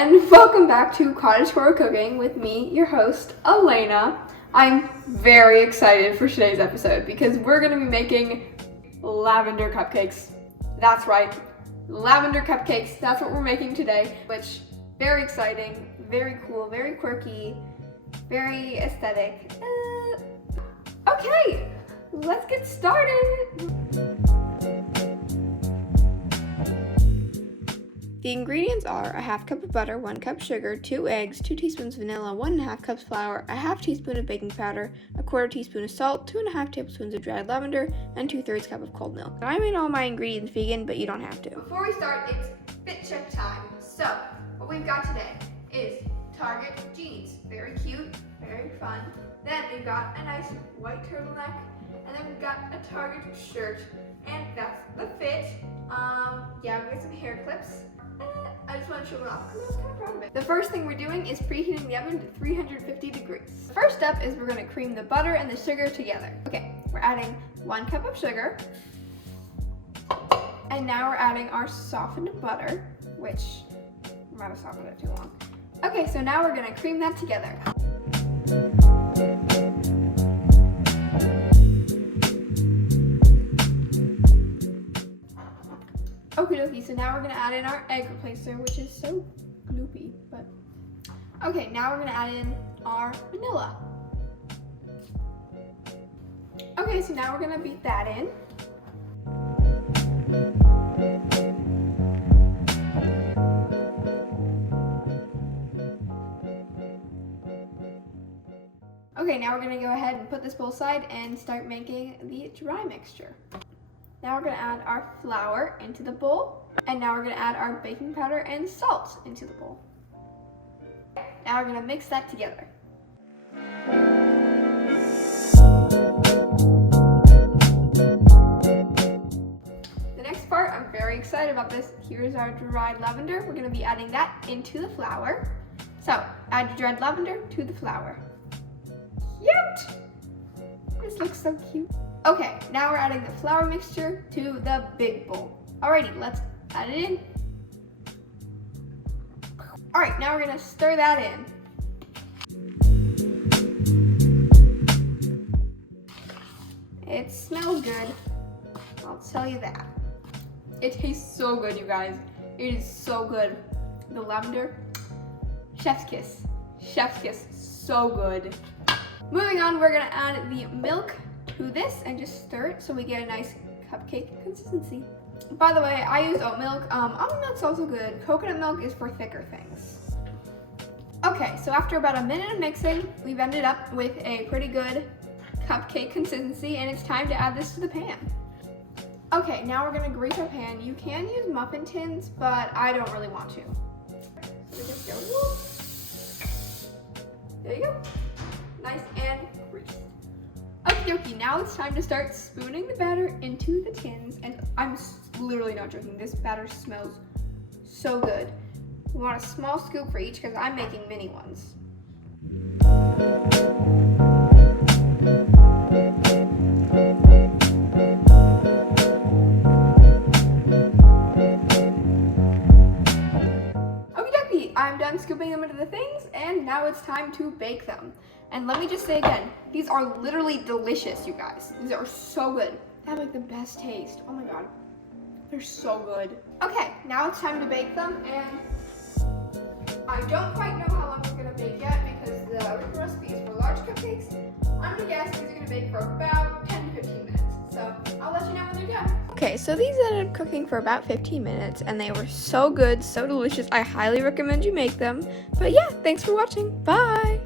and welcome back to Cottagecore Cooking with me, your host, Elena. I'm very excited for today's episode because we're going to be making lavender cupcakes. That's right, lavender cupcakes. That's what we're making today, which very exciting, very cool, very quirky, very aesthetic. Okay, let's get started. The ingredients are a half cup of butter, 1 cup sugar, 2 eggs, 2 teaspoons vanilla, 1.5 cups flour, a half teaspoon of baking powder, a quarter teaspoon of salt, 2.5 tablespoons of dried lavender, and 2/3 cup of cold milk. I made all my ingredients vegan, but you don't have to. Before we start, it's fit check time. So, what we've got today is Target jeans. Very cute, very fun. Then we've got a nice white turtleneck, and then we've got a Target shirt, and that's the fit. Yeah, we got some hair clips. I just want to show it off because I was kind of proud of it. The first thing we're doing is preheating the oven to 350 degrees. The first step is we're going to cream the butter and the sugar together. Okay, we're adding 1 cup of sugar. And now we're adding our softened butter, which I might have softened it too long. Okay, so now we're going to cream that together. Okie dokie, so now we're going to add in our egg replacer, which is so gloopy, but... Okay, now we're going to add in our vanilla. Okay, so now we're going to beat that in. Okay, now we're going to go ahead and put this bowl aside and start making the dry mixture. Now we're going to add our flour into the bowl, and now we're going to add our baking powder and salt into the bowl. Now we're going to mix that together. The next part, I'm very excited about this. Here's our dried lavender. We're going to be adding that into the flour. So, add your dried lavender to the flour. Cute! This looks so cute. Okay, now we're adding the flour mixture to the big bowl. Alrighty, let's add it in. Alright, now we're gonna stir that in. It smells good, I'll tell you that. It tastes so good, you guys. It is so good. The lavender, chef's kiss. Chef's kiss, so good. Moving on, we're gonna add the milk to this and just stir it so we get a nice cupcake consistency. By the way, I use oat milk. Almond milk's also good. Coconut milk is for thicker things. Okay, so after about a minute of mixing, we've ended up with a pretty good cupcake consistency, and it's time to add this to the pan. Okay, now we're gonna grease our pan. You can use muffin tins, but I don't really want to. So just go. There you go. Nice and greased. Okie dokie, now it's time to start spooning the batter into the tins, and I'm literally not joking, this batter smells so good. We want a small scoop for each because I'm making mini ones. Okie dokie, I'm done scooping them into the things, and now it's time to bake them. And let me just say again, these are literally delicious, you guys. These are so good. They have like the best taste. Oh my god. They're so good. Okay, now it's time to bake them, and I don't quite know how long we're gonna bake yet because the written recipe is for large cupcakes. I'm gonna guess these are gonna bake for about 10 to 15 minutes. So I'll let you know when they're done. Okay, so these ended up cooking for about 15 minutes, and they were so good, so delicious. I highly recommend you make them. But yeah, thanks for watching. Bye!